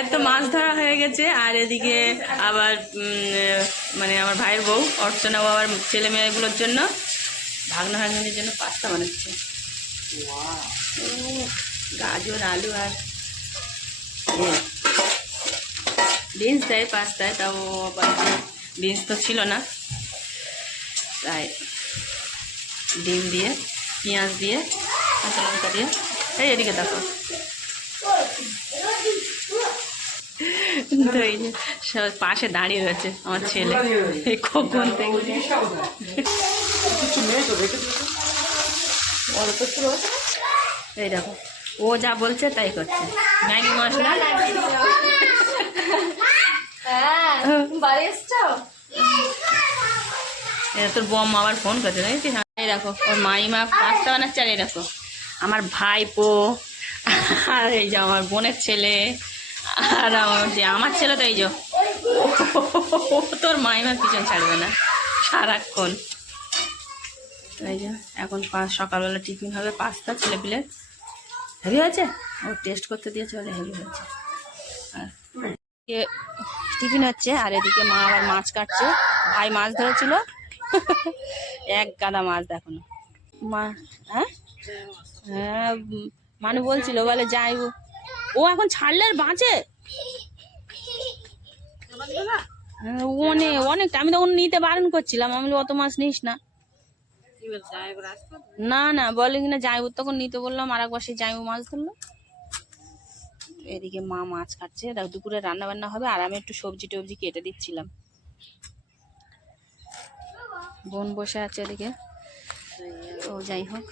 ভাইয়ের তো মাছ ধরা হয়ে গেছে, আর এদিকে আবার মানে আমার ভাইয়ের বউ অর্চনা আবার ছেলে মেয়েগুলোর জন্য ভাগনা ভাগ্নির জন্য পাস্তা বানাচ্ছে। গাজর আলু আর বিনস দেয় পাস্তায়, তাও বিনস তো ছিল না, তাই ডিম দিয়ে পেঁয়াজ দিয়ে কাঁচা লঙ্কা দিয়ে। এই এদিকে দেখো, পাশে দাঁড়িয়ে রয়েছে আমার ছেলে কখন থেকে। এই দেখো, ও যা বলছে তাই করছে। ম্যাগি মশলা তোর বম আবার ফোন করছে দেখেছিস। এই দেখো ওর মাইমা পাস্তা বানাচ্ছে, আর এই দেখো আমার ভাইপো, আর এই যে আমার বোনের ছেলে, আর আমার ছেলে তো এই যে তোর মাইমার পিছন ছাড়বে না সারাক্ষণ। এই যে এখন সকালবেলা টিফিন হবে পাস্তা, ছেলে পিলে হেভি হয়েছে, ও টেস্ট করতে দিয়েছে বলে হেভি হয়েছে। আর টিফিন হচ্ছে, আর এদিকে মা আবার মাছ কাটছে, ভাই মাছ ধরেছিল এক গাদা মাছ দেখো না মা। হ্যাঁ হ্যাঁ, মানে বলছিল বলে যাই, ও এখন ছাড়লে আর বাঁচে অনেক অনেকটা। আমি তখন নিতে বারণ করছিলাম, আমি অত মাছ নিস না, না না বলে কিনা যাইব, তখন নিতে বললাম, আর একবার সে যাইব মাছ ধরলো। এদিকে মা মাছ কাটছে, দুপুরে রান্না বান্না হবে, আর আমি একটু সবজি টবজি কেটে দিচ্ছিলাম। বোন বসে আছে এদিকে, ও যাই হোক।